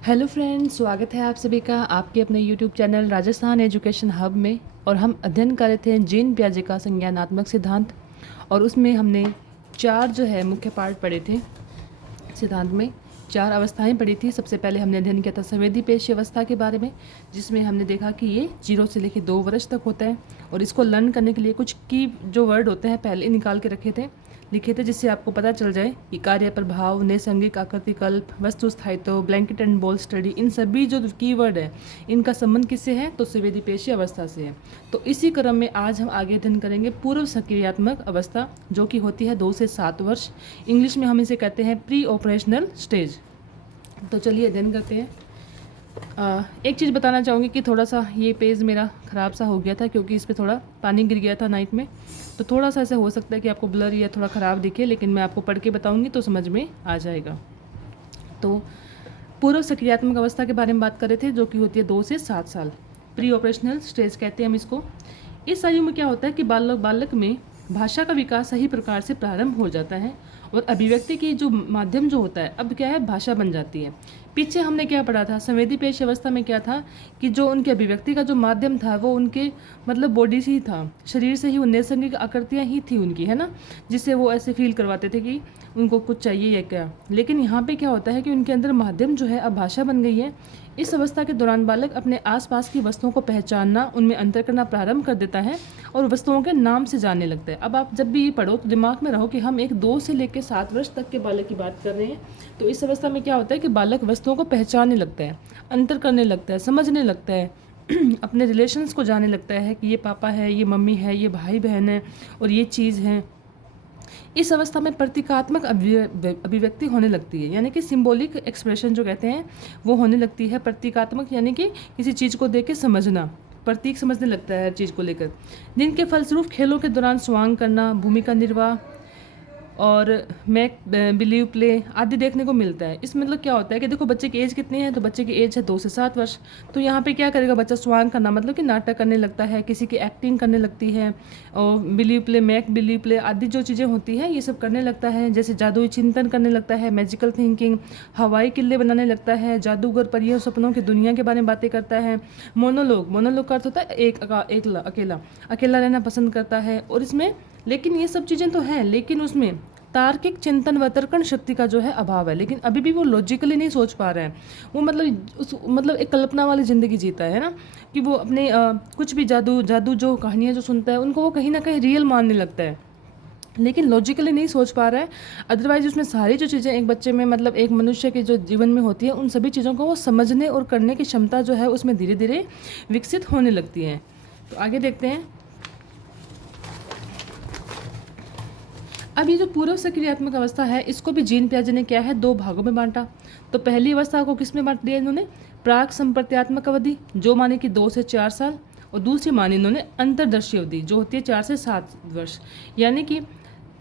Hello friends, स्वागत है आप सभी का आपके अपने YouTube channel Rajasthan education hub में। और हम अध्ययन कर रहे थे जीन पियाजे का संज्ञानात्मक सिद्धांत। और उसमें हमने चार जो है मुख्य पार्ट पढ़े थे। सिद्धांत में चार अवस्थाएं पढ़ी थी। सबसे पहले हमने अध्ययन किया था संवेदी पेशी अवस्था के बारे में, जिसमें हमने देखा कि ये 0 से लेकर 2 वर्ष तक होता है। और इसको लर्न करने के लिए कुछ की जो वर्ड होते हैं पहले निकाल के लिखे थे, जिससे आपको पता चल जाए कि कार्य प्रभाव, नैसंगिक आकृतिकल्प, वस्तु स्थायित्व, ब्लैंकेट एंड बॉल स्टडी, इन सभी जो कीवर्ड है इनका संबंध किससे है, तो संवेदी पेशी अवस्था से है। तो इसी क्रम में आज हम आगे अध्ययन करेंगे पूर्व सक्रियात्मक अवस्था, जो कि होती है 2 से 7 वर्ष। इंग्लिश में हम इसे कहते हैं प्री ऑपरेशनल स्टेज। तो चलिए अध्ययन करते हैं। एक चीज़ बताना चाहूँगी कि थोड़ा सा ये पेज मेरा ख़राब सा हो गया था, क्योंकि इस पर थोड़ा पानी गिर गया था नाइट में। तो थोड़ा सा ऐसे हो सकता है कि आपको ब्लर या थोड़ा ख़राब दिखे, लेकिन मैं आपको पढ़ के बताऊँगी तो समझ में आ जाएगा। तो पूर्व सक्रियात्मक अवस्था के बारे में बात कर रहे थे, जो कि होती है 2 से 7 साल। प्री ऑपरेशनल स्टेज कहते हैं हम इसको। इस आयु में क्या होता है कि बालक में भाषा का विकास सही प्रकार से प्रारंभ हो जाता है और अभिव्यक्ति की जो माध्यम जो होता है अब क्या है, भाषा बन जाती है। पीछे हमने क्या पढ़ा था, संवेदी पेशी अवस्था में क्या था कि जो उनके अभिव्यक्ति का जो माध्यम था वो उनके मतलब बॉडी से ही था, शरीर से ही, वो नैसर्गिक आकृतियाँ ही थी उनकी, है ना, जिससे वो ऐसे फील करवाते थे कि उनको कुछ चाहिए या क्या। लेकिन यहाँ पे क्या होता है कि उनके अंदर माध्यम जो है अब भाषा बन गई है। इस अवस्था के दौरान बालक अपने आसपास की वस्तुओं को पहचानना, उनमें अंतर करना प्रारंभ कर देता है और वस्तुओं के नाम से जानने लगता है। अब आप जब भी ये पढ़ो तो दिमाग में रहो कि हम एक 2 से लेकर 7 वर्ष तक के बालक की बात कर रहे हैं। तो इस अवस्था में क्या होता है कि बालक वस्तुओं को पहचानने लगता है, अंतर करने लगता है, समझने लगता है, अपने रिलेशंस को जानने लगता है कि ये पापा है, ये मम्मी है, ये भाई बहन है और ये चीज़ है। इस अवस्था में प्रतीकात्मक अभिव्यक्ति होने लगती है, यानी कि सिंबॉलिक एक्सप्रेशन जो कहते हैं वो होने लगती है। प्रतीकात्मक यानी कि किसी चीज़ को देख के समझना, प्रतीक समझने लगता है हर चीज़ को लेकर, जिनके फलस्वरूप खेलों के दौरान स्वांग करना, भूमिका निर्वाह और मेक बिलीव प्ले आदि देखने को मिलता है। इसमें मतलब क्या होता है कि देखो बच्चे की एज कितनी है, तो बच्चे की एज है 2 से 7 वर्ष। तो यहाँ पे क्या करेगा बच्चा, स्वांग करना मतलब कि नाटक करने लगता है, किसी की एक्टिंग करने लगती है, और believe play, make believe play आदि जो चीज़ें होती हैं ये सब करने लगता है। जैसे जादुई चिंतन करने लगता है, मैजिकल थिंकिंग, हवाई किले बनाने लगता है, जादूगर, परियों, सपनों की दुनिया के बारे में बातें करता है। मोनोलॉग का अर्थ होता है अकेला रहना पसंद करता है। और इसमें लेकिन ये सब चीज़ें तो हैं, लेकिन उसमें तार्किक चिंतन व तर्कण शक्ति का जो है अभाव है। लेकिन अभी भी वो लॉजिकली नहीं सोच पा रहे हैं। वो मतलब एक कल्पना वाली ज़िंदगी जीता है ना, कि वो अपने कुछ भी जादू जो कहानियाँ जो सुनता है उनको वो कहीं ना कहीं रियल मानने लगता है, लेकिन लॉजिकली नहीं सोच पा रहा है। अदरवाइज उसमें सारी जो चीज़ें एक बच्चे में, मतलब एक मनुष्य के जो जीवन में होती है, उन सभी चीज़ों को वो समझने और करने की क्षमता जो है उसमें धीरे धीरे विकसित होने लगती है। तो आगे देखते हैं। अब ये जो पूर्व सक्रियात्मक अवस्था है इसको भी जीन पियाजे ने क्या है, 2 भागों में बांटा। तो पहली अवस्था को किस में बांट दिया इन्होंने, प्राक संप्रत्यात्मक अवधि जो माने कि 2 से 4 साल, और दूसरी मानी इन्होंने अंतर्दर्शी अवधि जो होती है 4 से 7 वर्ष। यानी कि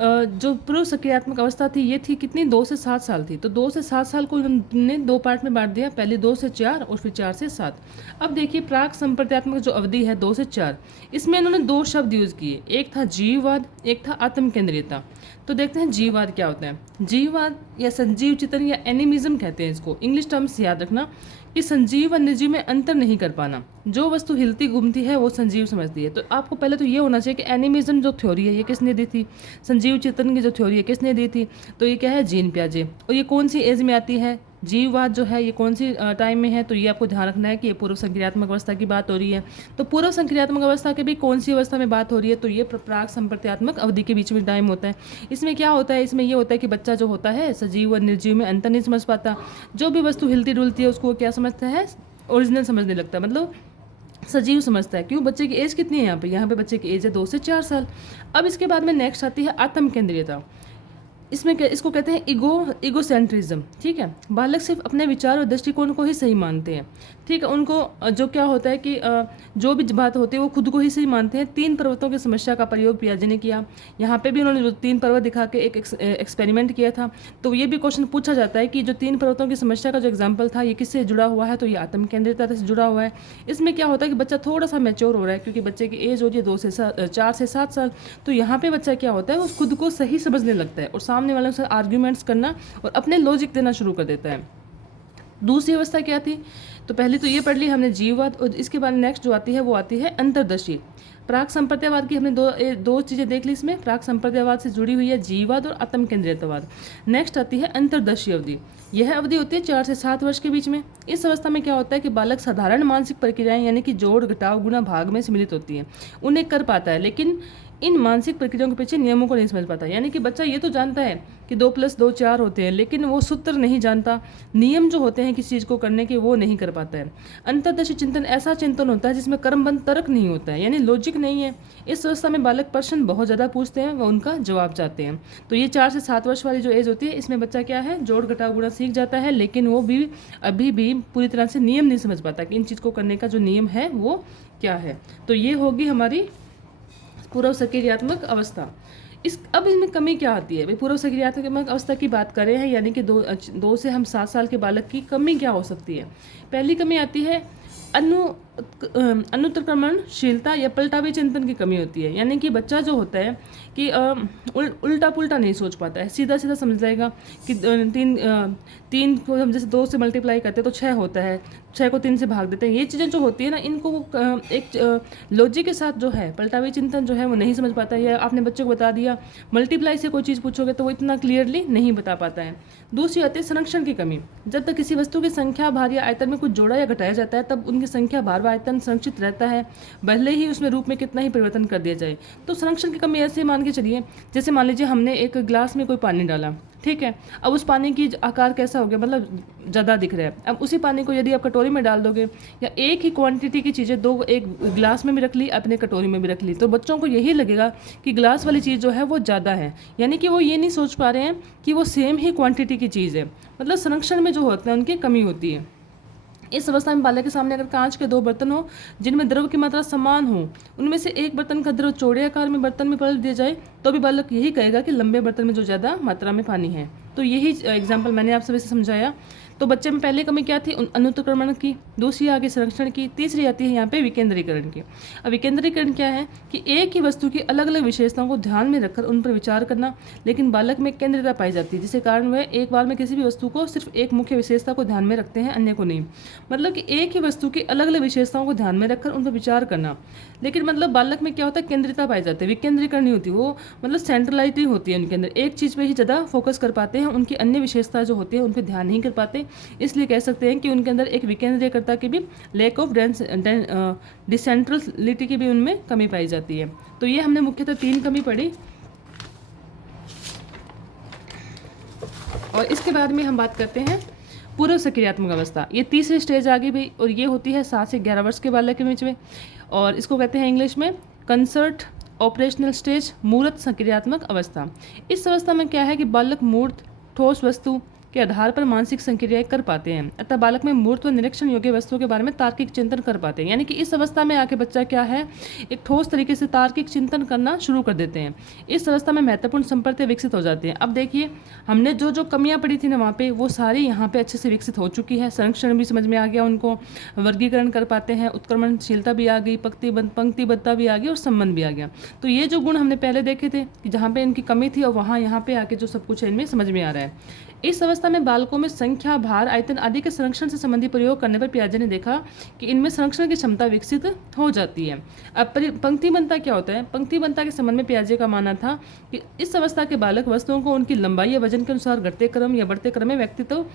जो पूर्व सक्रियात्मक अवस्था थी ये थी कितनी, 2 से 7 साल थी। तो 2 से 7 साल को इन्होंने 2 पार्ट में बांट दिया, पहले 2 से 4 और फिर 4 से 7। अब देखिए प्राक संप्रत्यात्मक जो अवधि है 2 से 4, इसमें इन्होंने 2 शब्द यूज़ किए, एक था जीववाद, एक था आत्म केंद्रियता। तो देखते हैं जीववाद क्या होता है। जीववाद या संजीव चितन या एनिमिज्म कहते हैं इसको। इंग्लिश टर्म्स याद रखना कि संजीव और निर्जीव में अंतर नहीं कर पाना। जो वस्तु हिलती घूमती है वो संजीव समझती है। तो आपको पहले तो ये होना चाहिए कि एनिमिज्म जो थ्योरी है ये किसने दी थी, संजीव चितन की जो थ्योरी है किसने दी थी, तो ये क्या है, जीन पियाजे। और ये कौन सी एज में आती है, जीववाद जो है ये कौन सी टाइम में है, तो ये आपको ध्यान रखना है कि ये पूर्व संक्रियात्मक अवस्था की बात हो रही है। तो पूर्व संक्रियात्मक अवस्था के भी कौन सी अवस्था में बात हो रही है, तो ये प्राक संप्रत्यात्मक अवधि के बीच में टाइम होता है। इसमें क्या होता है, इसमें ये होता है कि बच्चा जो होता है सजीव और निर्जीव में अंतर नहीं समझ पाता। जो भी वस्तु हिलती डुलती है उसको वो क्या समझता है, ओरिजिनल समझने लगता है, मतलब सजीव समझता है। क्यों, बच्चे की एज कितनी है यहाँ पे बच्चे की एज है 2 से 4 साल। अब इसके बाद में नेक्स्ट आती है आत्म केंद्रियता। इसमें क्या, इसको कहते हैं ईगोसेंट्रिज्म। ठीक है, बालक सिर्फ अपने विचार और दृष्टिकोण को ही सही मानते हैं। ठीक है, उनको जो क्या होता है कि जो भी बात होती है वो खुद को ही सही मानते हैं। 3 पर्वतों की समस्या का प्रयोग पियाजे ने किया। यहाँ पे भी उन्होंने जो 3 पर्वत दिखा के एक एक्सपेरिमेंट किया था। तो ये भी क्वेश्चन पूछा जाता है कि जो 3 पर्वतों की समस्या का जो एग्जाम्पल था ये किससे जुड़ा हुआ है, तो ये आत्म केंद्रियता से जुड़ा हुआ है। इसमें क्या होता है कि बच्चा थोड़ा सा मैच्योर हो रहा है, क्योंकि बच्चे की एज हो रही है 4 से 7 साल। तो यहाँ पे बच्चा क्या होता है, वो खुद को सही समझने लगता है और सामने वालों से आर्ग्यूमेंट्स करना और अपने लॉजिक देना शुरू कर देता है। दूसरी अवस्था क्या थी? तो पहले तो ये पढ़ ली हमने जीववाद, और इसके बाद नेक्स्ट जो आती है वो आती है अंतर्दर्शी। प्राक संप्रदायवाद की हमने दो चीज़ें देख ली इसमें। प्राक संप्रदायवाद से जुड़ी हुई है जीववाद और आत्म केंद्रितवाद। नेक्स्ट आती है अंतर्दर्शी अवधि। यह अवधि होती है 4 से 7 वर्ष के बीच में। इस अवस्था में क्या होता है कि बालक साधारण मानसिक प्रक्रियाएं यानी कि जोड़, घटाव, गुणा, भाग में सम्मिलित होती हैं, उन्हें कर पाता है, लेकिन इन मानसिक प्रक्रियाओं के पीछे नियमों को नहीं समझ पाता। यानी कि बच्चा ये तो जानता है कि 2 + 2 4 होते हैं, लेकिन वो सूत्र नहीं जानता, नियम जो होते हैं किसी चीज़ को करने के वो नहीं कर पाता है। अंतर्दर्शी चिंतन ऐसा चिंतन होता है जिसमें कर्मबंध तर्क नहीं होता है, यानी लॉजिक नहीं है। इस अवस्था में बालक प्रश्न बहुत ज़्यादा पूछते हैं व उनका जवाब चाहते हैं। तो ये 4 से 7 वर्ष वाली जो एज होती है, इसमें बच्चा क्या है, जोड़, घटाव, गुणा सीख जाता है, लेकिन वो भी अभी भी पूरी तरह से नियम नहीं समझ पाता कि इन चीज़ को करने का जो नियम है वो क्या है। तो ये होगी हमारी पूर्व सक्रियात्मक अवस्था। अब इनमें कमी क्या आती है भाई? पूर्व सक्रियात्मक अवस्था की बात करें हैं, यानी कि 2 से हम 7 साल के बालक की कमी क्या हो सकती है? पहली कमी आती है अनुत्क्रमणशीलता या पलटावे चिंतन की कमी होती है। यानी कि बच्चा जो होता है कि उल्टा पुल्टा नहीं सोच पाता है, सीधा सीधा समझ जाएगा कि 3 को हम जैसे 2 से मल्टीप्लाई करते हैं तो 6 होता है, 6 को 3 से भाग देते हैं। ये चीज़ें जो होती है ना, इनको वो एक लॉजिक के साथ जो है पलटावे चिंतन जो है वो नहीं समझ पाता है। या आपने बच्चों को बता दिया, मल्टीप्लाई से कोई चीज़ पूछोगे तो वो इतना क्लियरली नहीं बता पाता है। दूसरी आती है संरक्षण की कमी। जब तक किसी वस्तु की संख्या, भार या आयतन में कुछ जोड़ा या घटाया जाता है, तब उनकी संख्या, भार व आयतन संरक्षित रहता है, भले ही उसमें रूप में कितना ही परिवर्तन कर दिया जाए। तो संरक्षण की कमी ऐसे मान के चलिए, जैसे मान लीजिए हमने एक गिलास में कोई पानी डाला, ठीक है। अब उस पानी की आकार कैसा हो गया, मतलब ज़्यादा दिख रहा है। अब उसी पानी को यदि आप कटोरी में डाल दोगे, या एक ही क्वांटिटी की चीज़ें एक गिलास में भी रख ली, अपने कटोरी में भी रख ली, तो बच्चों को यही लगेगा कि गिलास वाली चीज़ जो है वो ज़्यादा है। यानी कि वो ये नहीं सोच पा रहे हैं कि वो सेम ही क्वांटिटी की चीज़ है। मतलब संरक्षण में जो होता है उनकी कमी होती है। इस अवस्था में बालक के सामने अगर कांच के 2 बर्तन हो जिनमें द्रव की मात्रा समान हो, उनमें से एक बर्तन का द्रव चौड़े आकार में बर्तन में पलट दिया जाए, तो भी बालक यही कहेगा कि लंबे बर्तन में जो ज़्यादा मात्रा में पानी है। तो यही एग्जाम्पल मैंने आप सभी से समझाया। तो बच्चे में पहले कमी क्या थी? अनुत्क्रमण की। दूसरी आगे संरक्षण की। तीसरी आती है यहाँ पे विकेंद्रीकरण की। अब विकेंद्रीकरण क्या है कि एक ही वस्तु की अलग अलग विशेषताओं को ध्यान में रखकर उन पर विचार करना, लेकिन बालक में केंद्रिता पाई जाती है, जिसके कारण वह एक बार में किसी भी वस्तु को सिर्फ एक मुख्य विशेषता को ध्यान में रखते हैं, अन्य को नहीं। मतलब कि एक ही वस्तु की अलग अलग विशेषताओं को ध्यान में रखकर उन पर विचार करना, लेकिन मतलब बालक में क्या होता है, केंद्रिता पाई जाती है, विकेंद्रीकरण नहीं होती। वो मतलब सेंट्रलाइटी होती है उनके अंदर, एक चीज़ पे ही ज़्यादा फोकस कर पाते हैं, उनकी अन्य विशेषता जो होती है उन पर ध्यान नहीं कर पाते। इसलिए कह सकते हैं कि उनके अंदर एक विकेंद्रीयकर्ता की भी, लैक ऑफ डिसेंट्रलिटी की भी उनमें कमी पाई जाती है। तो ये हमने मुख्यतः 3 कमी पढ़ी। और इसके बाद में हम बात करते हैं पूर्व सक्रियात्मक अवस्था। ये तीसरी स्टेज आ गई भाई, और ये होती है 7 से 11 वर्ष के बालक के बीच में, और इसको कहते हैं इंग्लिश में कंसर्ट ऑपरेशनल स्टेज, मूर्त सक्रियात्मक अवस्था। इस अवस्था में क्या है कि बालक मूर्त ठोस वस्तु के आधार पर मानसिक संक्रियाएं कर पाते हैं, अतः बालक में मूर्त व निरीक्षण योग्य वस्तुओं के बारे में तार्किक चिंतन कर पाते हैं। यानी कि इस अवस्था में आके बच्चा क्या है, एक ठोस तरीके से तार्किक चिंतन करना शुरू कर देते हैं। इस अवस्था में महत्वपूर्ण संपर्क विकसित हो जाते हैं। अब देखिए, हमने जो जो कमियां पड़ी थी ना वहाँ पे, वो सारी यहाँ पे अच्छे से विकसित हो चुकी है। संरक्षण भी समझ में आ गया उनको, वर्गीकरण कर पाते हैं, उत्क्रमणशीलता भी आ गई, पंक्तिबद्धता भी आ गई, और संबंध भी आ गया। तो ये जो गुण हमने पहले देखे थे कि जहाँ पे इनकी कमी थी, और वहाँ यहाँ पे आके जो सब कुछ इनमें समझ में आ रहा है। इस अवस्था में बालकों में संख्या, भार, आयतन आदि के संरक्षण से संबंधित प्रयोग करने पर पियाजे ने देखा कि इनमें संरक्षण की क्षमता विकसित हो जाती है। अब पंक्तिबद्धता क्या होता है? पंक्तिबद्धता के संबंध में पियाजे का मानना था कि इस अवस्था के बालक वस्तुओं को उनकी लंबाई या वजन के अनुसार घटते क्रम या बढ़ते क्रम में व्यक्तित्व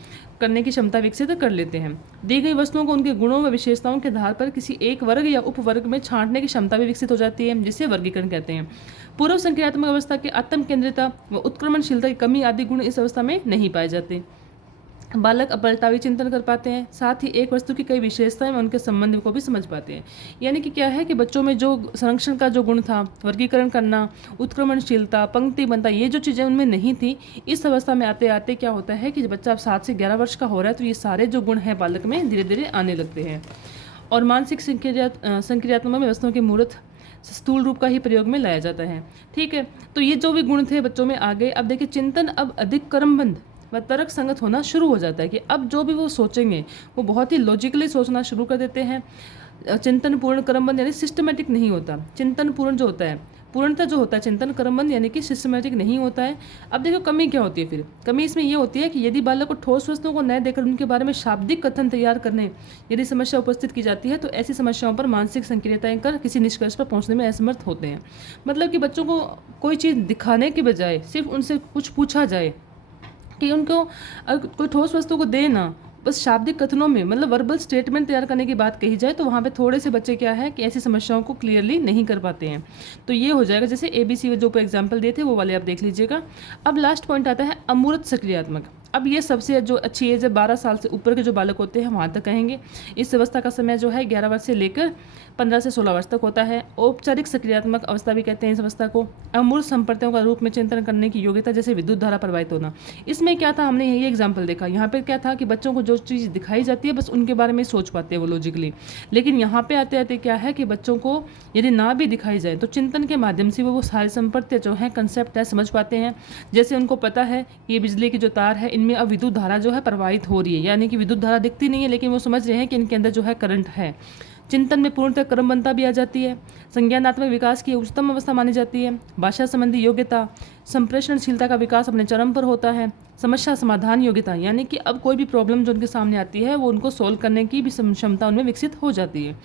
करने की क्षमता विकसित कर लेते हैं। दी गई वस्तुओं को उनके गुणों व विशेषताओं के आधार पर किसी एक वर्ग या उपवर्ग में छांटने की क्षमता भी विकसित हो जाती है, जिसे वर्गीकरण कहते हैं। पूर्व संक्रियात्मक अवस्था के आत्म केंद्रिता व उत्क्रमणशीलता की कमी आदि गुण इस अवस्था में नहीं पाए जाते। बालक अपलटावी चिंतन कर पाते हैं, साथ ही एक वस्तु की कई विशेषताएं व उनके संबंध को भी समझ पाते हैं। यानी कि क्या है कि बच्चों में जो संरक्षण का जो गुण था, वर्गीकरण करना, उत्क्रमणशीलता, पंक्तिबद्धता, ये जो चीज़ें उनमें नहीं थी, इस अवस्था में आते आते क्या होता है कि बच्चा अब 7 से 11 वर्ष का हो रहा है, तो ये सारे जो गुण हैं बालक में धीरे धीरे आने लगते हैं। और मानसिक संक्रियात्मक में वस्तुओं के मूर्त स्थूल रूप का ही प्रयोग में लाया जाता है। ठीक है, तो ये जो भी गुण थे बच्चों में आ गए। अब देखिए, चिंतन अब अधिक क्रमबद्ध व तर्क संगत होना शुरू हो जाता है कि अब जो भी वो सोचेंगे वो बहुत ही लॉजिकली सोचना शुरू कर देते हैं। चिंतन पूर्ण क्रमबद्ध यानी सिस्टमेटिक नहीं होता। चिंतन पूर्ण जो होता है पूर्णतः जो होता है चिंतन क्रमबद्ध यानी कि सिस्टमेटिक नहीं होता है। अब देखो कमी क्या होती है फिर, कमी इसमें ये होती है कि यदि बालक को ठोस वस्तुओं को न देकर उनके बारे में शाब्दिक कथन तैयार करने यदि समस्या उपस्थित की जाती है तो ऐसी समस्याओं पर मानसिक संक्रियताएं कर किसी निष्कर्ष पर पहुंचने में असमर्थ होते हैं। मतलब कि बच्चों को कोई चीज़ दिखाने के बजाय सिर्फ उनसे कुछ पूछा जाए कि उनको कोई ठोस वस्तु को दे ना, बस शाब्दिक कथनों में मतलब वर्बल स्टेटमेंट तैयार करने की बात कही जाए तो वहाँ पे थोड़े से बच्चे क्या है कि ऐसी समस्याओं को क्लियरली नहीं कर पाते हैं। तो ये हो जाएगा जैसे ABC जो पे एग्जाम्पल दिए थे वो वाले आप देख लीजिएगा। अब लास्ट पॉइंट आता है अमूर्त सक्रियात्मक। अब ये सबसे जो अच्छी एज है 12 साल से ऊपर के जो बालक होते हैं वहाँ तक कहेंगे। इस अवस्था का समय जो है 11 वर्ष से लेकर 15 से 16 वर्ष तक होता है। औपचारिक सक्रियात्मक अवस्था भी कहते हैं इस अवस्था को। अमूर्त संपर्कों का रूप में चिंतन करने की योग्यता जैसे विद्युत धारा प्रवाहित होना। इसमें क्या था, हमने यही एग्जाम्पल देखा। यहाँ पे क्या था कि बच्चों को जो चीज़ दिखाई जाती है बस उनके बारे में सोच पाते हैं वो लॉजिकली, लेकिन यहाँ पे आते आते क्या है कि बच्चों को यदि ना भी दिखाई जाए तो चिंतन के माध्यम से वो सारे संपर्क जो है कंसेप्ट है समझ पाते हैं। जैसे उनको पता है कि ये बिजली की जो तार है इनमें अब विद्युत धारा जो है प्रवाहित हो रही है, यानी कि विद्युत धारा दिखती नहीं है लेकिन वो समझ रहे हैं कि इनके अंदर जो है करंट है। चिंतन में पूर्णतः क्रमबद्धता भी आ जाती है। संज्ञानात्मक विकास की उच्चतम अवस्था मानी जाती है। भाषा संबंधी योग्यता, संप्रेषणशीलता का विकास अपने चरम पर होता है। समस्या समाधान योग्यता, यानी कि अब कोई भी प्रॉब्लम जो उनके सामने आती है वो उनको सोल्व करने की भी क्षमता उनमें विकसित हो जाती है।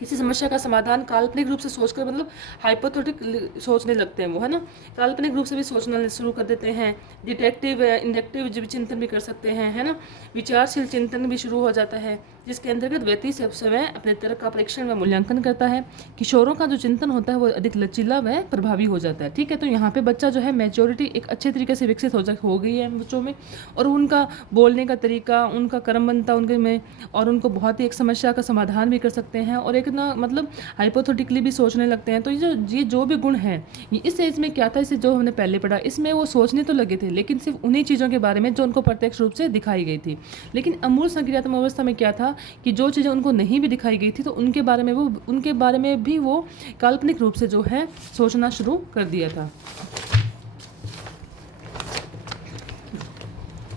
किसी समस्या का समाधान काल्पनिक रूप से सोचकर मतलब हाइपोथेटिक सोचने लगते हैं वो, है ना, काल्पनिक रूप से भी सोचना शुरू कर देते हैं। डिटेक्टिव इंडक्टिव चिंतन भी कर सकते हैं, है ना। विचारशील चिंतन भी शुरू हो जाता है जिसके अंतर्गत व्यक्ति सब समय अपने तर्क का परीक्षण व मूल्यांकन करता है। किशोरों का जो चिंतन होता है वो अधिक लचीला व प्रभावी हो जाता है। ठीक है, तो यहाँ पे बच्चा जो है मैच्योरिटी एक अच्छे तरीके से विकसित हो गई है बच्चों में, और उनका बोलने का तरीका, उनका कर्मबद्धता उनके में, और उनको बहुत ही एक समस्या का समाधान भी कर सकते हैं और एक ना मतलब हाइपोथेटिकली भी सोचने लगते हैं। तो ये जो भी गुण है ये इस एज में क्या था, इसे जो हमने पहले पढ़ा इसमें वो सोचने तो लगे थे लेकिन सिर्फ उन्हीं चीज़ों के बारे में जो उनको प्रत्यक्ष रूप से दिखाई गई थी। लेकिन अमूर्त संक्रियात्मक अवस्था में क्या था कि जो चीज़ें उनको नहीं भी दिखाई गई थी तो उनके बारे में भी वो काल्पनिक रूप से जो है सोचना शुरू कर दिया था।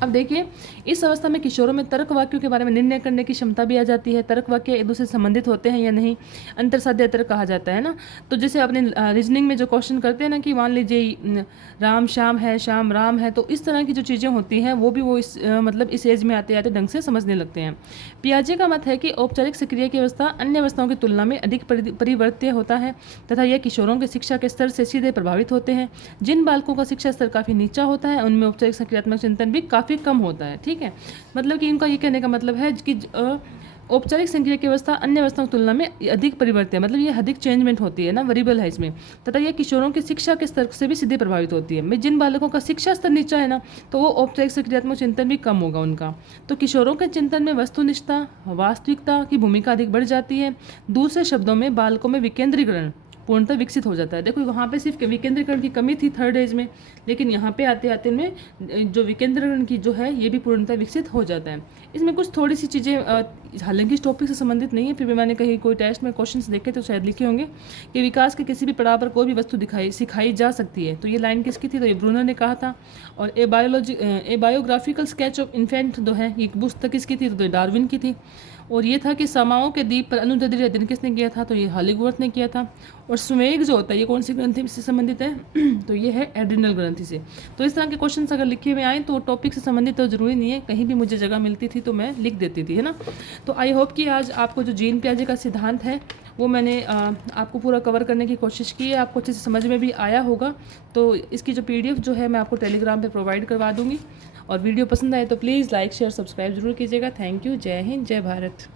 अब देखिए इस अवस्था में किशोरों में तर्क वाक्यों के बारे में निर्णय करने की क्षमता भी आ जाती है। तर्क वाक्य एक दूसरे से संबंधित होते हैं या नहीं, अंतरसाध्य तर्क कहा जाता है ना। तो जैसे अपने रीजनिंग में जो क्वेश्चन करते हैं ना कि मान लीजिए राम श्याम है, श्याम राम है, तो इस तरह की जो चीज़ें होती हैं वो भी वो इस एज में आते आते ढंग से समझने लगते हैं। पियाजे का मत है कि औपचारिक सक्रिय की अवस्था अन्य अवस्थाओं की तुलना में अधिक परिवर्त्य होता है तथा यह किशोरों के शिक्षा के स्तर से सीधे प्रभावित होते हैं। जिन बालकों का शिक्षा स्तर काफ़ी नीचा होता है उनमें औपचारिक सक्रियात्मक चिंतन भी काफ़ी कम होता है। ठीक है, मतलब कि इनका ये कहने का मतलब है कि औपचारिक संक्रिया की अवस्था अन्य अवस्थाओं की तुलना में अधिक परिवर्तन है, मतलब ये अधिक चेंजमेंट होती है ना, वेरिएबल है इसमें, तथा यह किशोरों की शिक्षा के स्तर से भी सीधे प्रभावित होती है। में जिन बालकों का शिक्षा स्तर नीचा है ना तो वो औपचारिक सक्रियात्मक चिंतन भी कम होगा उनका। तो किशोरों के चिंतन में वस्तुनिष्ठता, वास्तविकता की भूमिका अधिक बढ़ जाती है। दूसरे शब्दों में बालकों में विकेंद्रीकरण पूर्णतः विकसित हो जाता है। देखो वहाँ पे सिर्फ विकेंद्रीकरण की कमी थी थर्ड एज में, लेकिन यहाँ पे आते आते में जो विकेंद्रीकरण की जो है ये भी पूर्णतः विकसित हो जाता है। इसमें कुछ थोड़ी सी चीज़ें हालांकि इस टॉपिक से संबंधित नहीं है, फिर भी मैंने कहीं कोई टेस्ट में क्वेश्चंस देखे तो शायद लिखे होंगे कि विकास के किसी भी पड़ाव पर कोई भी वस्तु सिखाई जा सकती है। तो ये लाइन किसकी थी, तो ये ब्रूनर ने कहा था। और ए बायोग्राफिकल स्केच ऑफ इन्फेंट जो है ये पुस्तक किसकी थी, तो डार्विन की थी। और ये था कि समाओं के द्वीप पर अनुदीर्घ अध्ययन किसने किया था, तो ये हॉलीगवर्थ ने किया था। और संवेग जो होता है ये कौन सी ग्रंथि से संबंधित है तो ये है एड्रिनल ग्रंथि से। तो इस तरह के क्वेश्चन अगर लिखे हुए आए तो टॉपिक से संबंधित तो जरूरी नहीं है, कहीं भी मुझे जगह मिलती थी तो मैं लिख देती थी, है ना। तो आई होप कि आज आपको जो जीन पियाजे का सिद्धांत है वो मैंने आपको पूरा कवर करने की कोशिश की है, आपको अच्छे से समझ में भी आया होगा। तो इसकी जो PDF जो है मैं आपको टेलीग्राम पे प्रोवाइड करवा दूँगी। और वीडियो पसंद आए तो प्लीज़ लाइक शेयर सब्सक्राइब जरूर कीजिएगा। Thank you. जय हिंद, जय भारत।